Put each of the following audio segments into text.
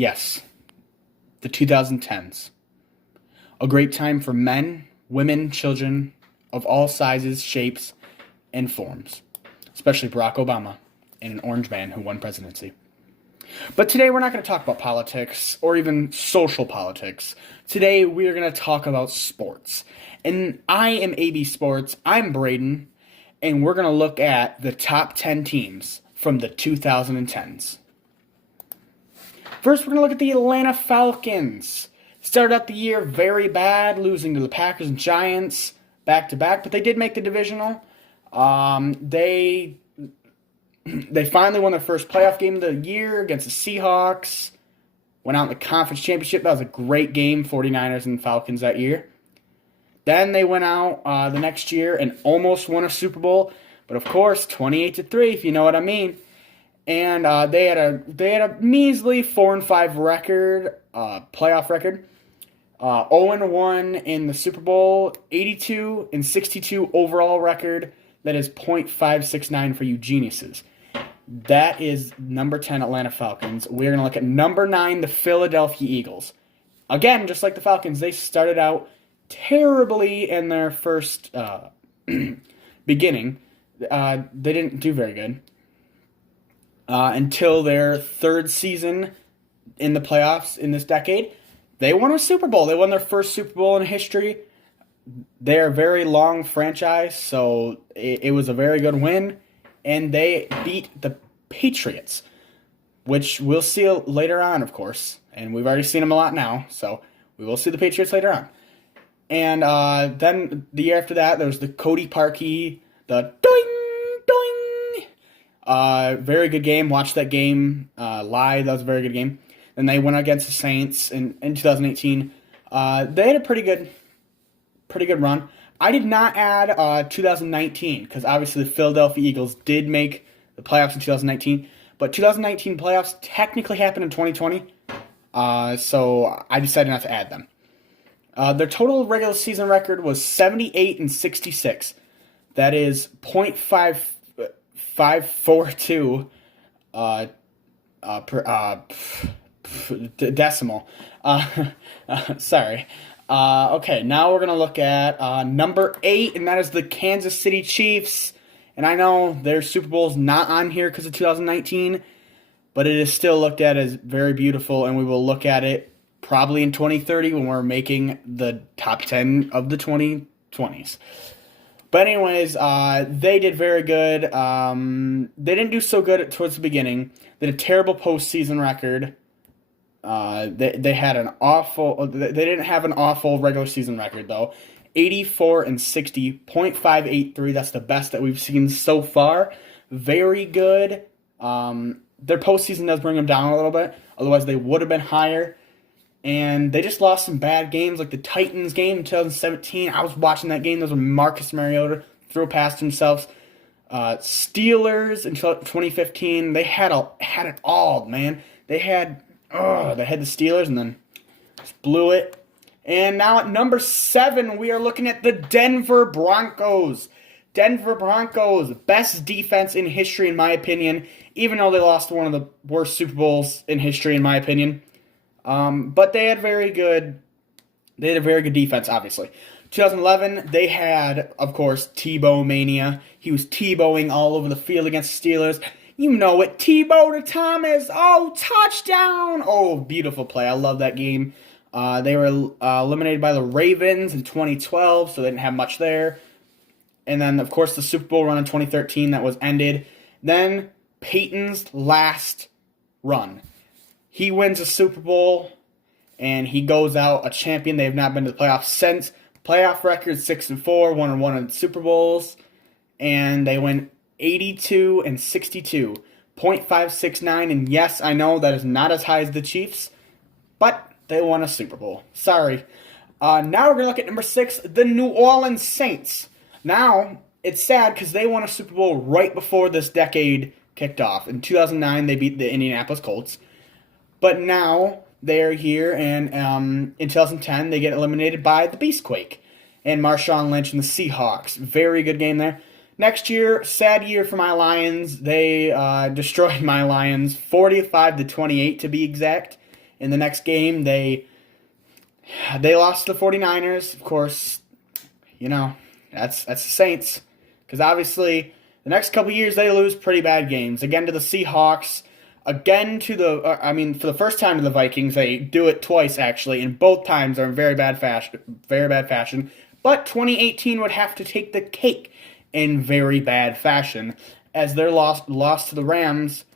Yes, the 2010s. A great time for men, women, children of all sizes, shapes, and forms, especially Barack Obama and an orange man who won presidency. But today we're not going to talk about politics or even social politics. Today we are going to talk about sports. And I am AB Sports, I'm Braden, and we're going to look at the top 10 teams from the 2010s. First, we're going to look at the Atlanta Falcons. Started out the year very bad, losing to the Packers and Giants back-to-back, but they did make the divisional. They finally won their first playoff game of the year against the Seahawks. Went out in the conference championship. That was a great game, 49ers and Falcons that year. Then they went out the next year and almost won a Super Bowl. But of course, 28-3, if you know what I mean. And they had a measly 4-5 record, playoff record. 0-1 in the Super Bowl, 82-62 overall record. That is .569 for you geniuses. That is number 10 Atlanta Falcons. We're going to look at number 9, the Philadelphia Eagles. Again, just like the Falcons, they started out terribly in their first beginning. They didn't do very good until their third season in the playoffs in this decade. They won a Super Bowl. They won their first Super Bowl in history. They're a very long franchise, so it was a very good win. And they beat the Patriots, which we'll see later on, of course. And we've already seen them a lot now, so we will see the Patriots later on. And then the year after that, there was the Cody Parkey, the doing, doing. Very good game. Watched that game live. That was a very good game. Then they went against the Saints in 2018. They had a pretty good run. I did not add 2019 because obviously the Philadelphia Eagles did make the playoffs in 2019. But 2019 playoffs technically happened in 2020. So I decided not to add them. Their total regular season record was 78-66. That is .5542 per decimal. Sorry. Okay, now we're going to look at number 8, and that is the Kansas City Chiefs. And I know their Super Bowl's not on here because of 2019, but it is still looked at as very beautiful, and we will look at it probably in 2030 when we're making the top 10 of the 2020s. But anyways, they did very good. They didn't do so good towards the beginning. They had a terrible postseason record. They had an awful. They didn't have an awful regular season record though. 84-60, .583. That's the best that we've seen so far. Very good. Their postseason does bring them down a little bit. Otherwise, they would have been higher. And they just lost some bad games, like the Titans game in 2017. I was watching that game. Those were Marcus Mariota threw past himself. Steelers in 2015. They had it all, man. They had the Steelers and then just blew it. And now at number 7, we are looking at the Denver Broncos. Denver Broncos, best defense in history, in my opinion, even though they lost one of the worst Super Bowls in history, in my opinion. But they had a very good defense, obviously. 2011, they had, of course, Tebow mania. He was Tebowing all over the field against the Steelers. You know it. Tebow to Thomas. Oh, touchdown. Oh, beautiful play. I love that game. They were eliminated by the Ravens in 2012, so they didn't have much there. And then, of course, the Super Bowl run in 2013 that was ended. Then Peyton's last run. He wins a Super Bowl, and he goes out a champion. They have not been to the playoffs since. Playoff record 6-4, 1-1 in Super Bowls, and they went 82-62, .569. And yes, I know that is not as high as the Chiefs, but they won a Super Bowl. Sorry. Now we're gonna look at number 6, the New Orleans Saints. Now it's sad because they won a Super Bowl right before this decade kicked off. In 2009, they beat the Indianapolis Colts. But now they're here, and in 2010, they get eliminated by the Beastquake and Marshawn Lynch and the Seahawks. Very good game there. Next year, sad year for my Lions. They destroyed my Lions, 45-28 to be exact. In the next game, they lost to the 49ers. Of course, that's the Saints. Because obviously, the next couple years, they lose pretty bad games. Again to the Seahawks. Again for the first time to the Vikings. They do it twice, actually, and both times are in very bad fashion. But 2018 would have to take the cake in very bad fashion, as their loss to the Rams.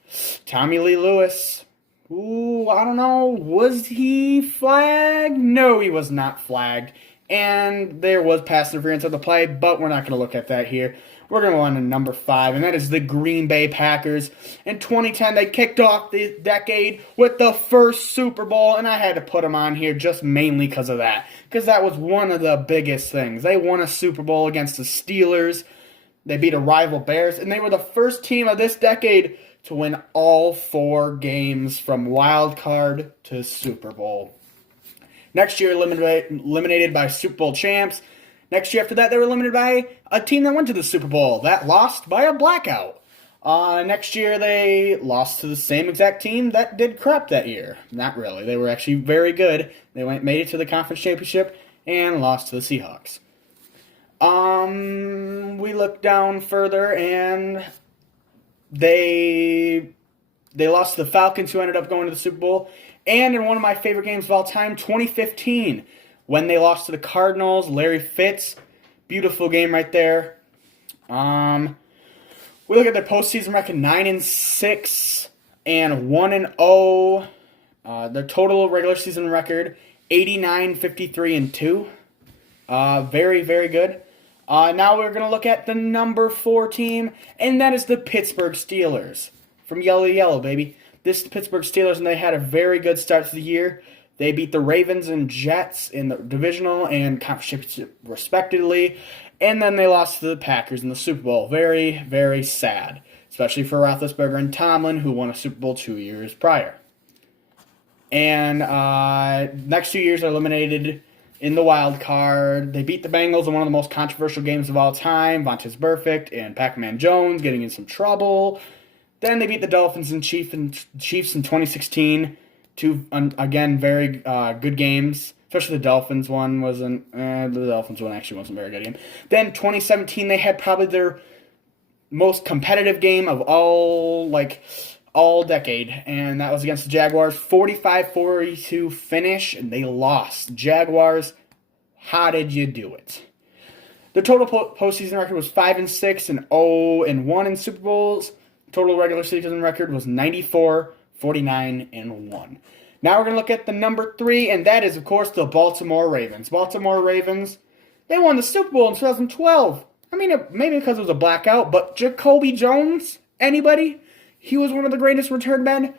Tommy Lee Lewis, ooh, I don't know, was he flagged? No, he was not flagged, and there was pass interference on the play, but we're not going to look at that here. We're going to go on to number 5, and that is the Green Bay Packers. In 2010, they kicked off the decade with the first Super Bowl, and I had to put them on here just mainly because of that, because that was one of the biggest things. They won a Super Bowl against the Steelers. They beat a rival Bears, and they were the first team of this decade to win all 4 games from wild card to Super Bowl. Next year, eliminated by Super Bowl champs. Next year after that, they were eliminated by a team that went to the Super Bowl that lost by a blackout. Next year, they lost to the same exact team that did crap that year. Not really. They were actually very good. They made it to the conference championship and lost to the Seahawks. We look down further, and they lost to the Falcons, who ended up going to the Super Bowl. And in one of my favorite games of all time, 2015, when they lost to the Cardinals, Larry Fitz. Beautiful game right there. We look at their postseason record, 9-6 and 1-0. Their total regular season record, 89-53-2. Very, very good. Now we're going to look at the number 4 team, and that is the Pittsburgh Steelers. From yellow to yellow, baby. This is the Pittsburgh Steelers, and they had a very good start to the year. They beat the Ravens and Jets in the divisional and conference championship, respectively. And then they lost to the Packers in the Super Bowl. Very, very sad. Especially for Roethlisberger and Tomlin, who won a Super Bowl 2 years prior. And next 2 years are eliminated in the wild card. They beat the Bengals in one of the most controversial games of all time. Vontaze Burfict and Pac-Man Jones getting in some trouble. Then they beat the Dolphins and Chiefs in 2016. 2, again, very good games. Especially the Dolphins one wasn't. The Dolphins one actually wasn't a very good game. Then 2017, they had probably their most competitive game of all decade, and that was against the Jaguars. 45-42 finish, and they lost. Jaguars, how did you do it? The total postseason record was 5-6 and 0-1 in Super Bowls. Total regular season record was 94-49-1. Now we're going to look at the number 3, and that is, of course, the Baltimore Ravens. Baltimore Ravens, they won the Super Bowl in 2012. I mean, maybe because it was a blackout, but Jacoby Jones, anybody? He was one of the greatest return men.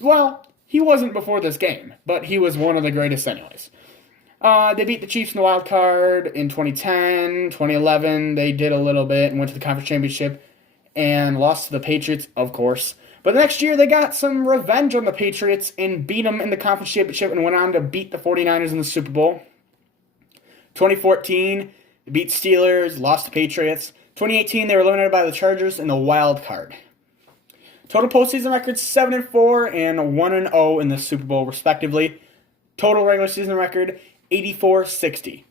Well, he wasn't before this game, but he was one of the greatest anyways. They beat the Chiefs in the wild card in 2010, 2011. They did a little bit and went to the conference championship and lost to the Patriots, of course. But the next year, they got some revenge on the Patriots and beat them in the conference championship and went on to beat the 49ers in the Super Bowl. 2014, they beat Steelers, lost to Patriots. 2018, they were eliminated by the Chargers in the wild card. Total postseason record, 7-4 and 1-0 in the Super Bowl, respectively. Total regular season record, 84-60.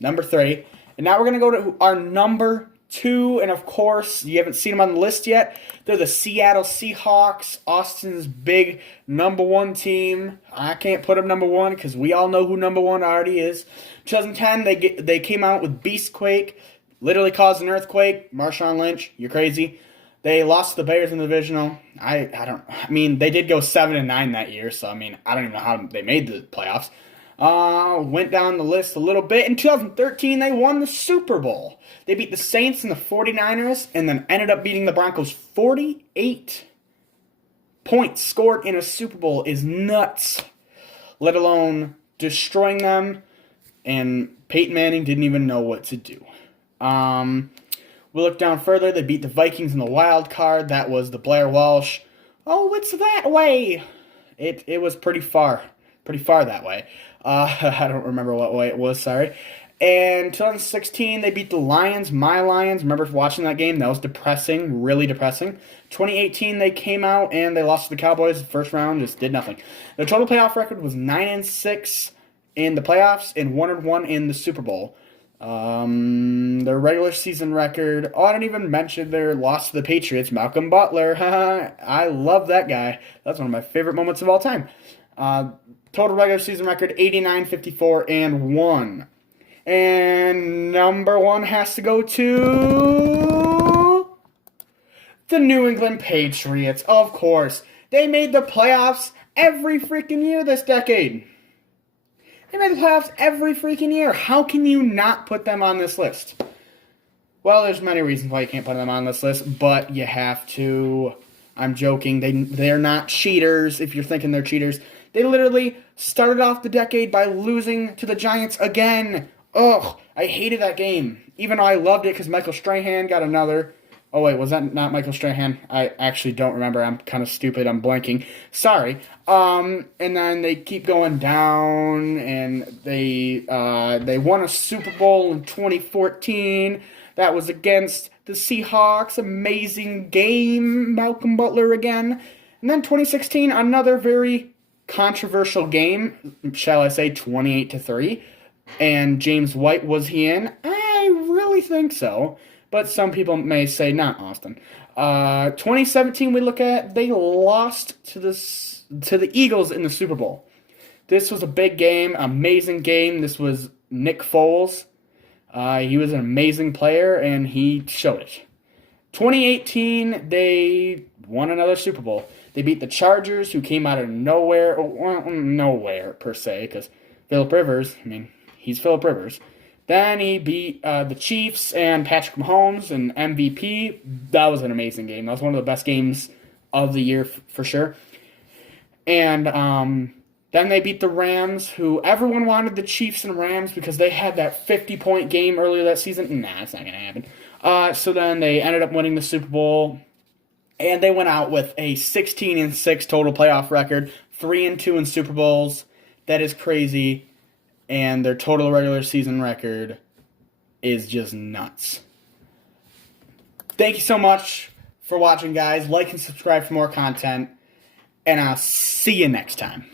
Number 3. And now we're going to go to our number 2, and of course, you haven't seen them on the list yet. They're the Seattle Seahawks, Austin's big number 1 team. I can't put them number 1 because we all know who number 1 already is. 2010, they came out with Beastquake, literally caused an earthquake. Marshawn Lynch, you're crazy. They lost to the Bears in the divisional. I they did go 7-9 that year, so I don't even know how they made the playoffs. Went down the list a little bit. In 2013, they won the Super Bowl. They beat the Saints and the 49ers, and then ended up beating the Broncos. 48 points scored in a Super Bowl is nuts, let alone destroying them, and Peyton Manning didn't even know what to do. We look down further. They beat the Vikings in the wild card. That was the Blair Walsh. Oh, it's that way. It was pretty far that way. I don't remember what way it was, sorry. And 2016, they beat the Lions, my Lions. Remember watching that game? That was depressing, really depressing. 2018, they came out and they lost to the Cowboys. First round, just did nothing. Their total playoff record was 9-6 in the playoffs and 1-1 in the Super Bowl. Their regular season record. Oh, I didn't even mention their loss to the Patriots. Malcolm Butler. I love that guy. That's one of my favorite moments of all time. Total regular season record 89-54-1. And number 1 has to go to the New England Patriots. Of course. They made the playoffs every freaking year this decade. They made the playoffs every freaking year. How can you not put them on this list? Well, there's many reasons why you can't put them on this list, but you have to. I'm joking. They're not cheaters, if you're thinking they're cheaters. They literally started off the decade by losing to the Giants again. Ugh, I hated that game. Even though I loved it because Michael Strahan got another. Oh, wait, was that not Michael Strahan? I actually don't remember. I'm kind of stupid. I'm blanking. Sorry. And then they keep going down, and they won a Super Bowl in 2014. That was against the Seahawks. Amazing game. Malcolm Butler again. And then 2016, another very controversial game. Shall I say 28-3. And James White, was he in? I really think so. But some people may say not, Austin. 2017, we look at, they lost to the Eagles in the Super Bowl. This was a big game, amazing game. This was Nick Foles. He was an amazing player, and he showed it. 2018, they won another Super Bowl. They beat the Chargers, who came out of nowhere. Well, nowhere, per se, because Phillip Rivers, he's Phillip Rivers. Then he beat the Chiefs and Patrick Mahomes, and MVP. That was an amazing game. That was one of the best games of the year for sure. And then they beat the Rams, who everyone wanted the Chiefs and Rams because they had that 50-point game earlier that season. Nah, it's not going to happen. So then they ended up winning the Super Bowl, and they went out with a 16-6 total playoff record, 3-2 in Super Bowls. That is crazy. And their total regular season record is just nuts. Thank you so much for watching, guys. Like and subscribe for more content. And I'll see you next time.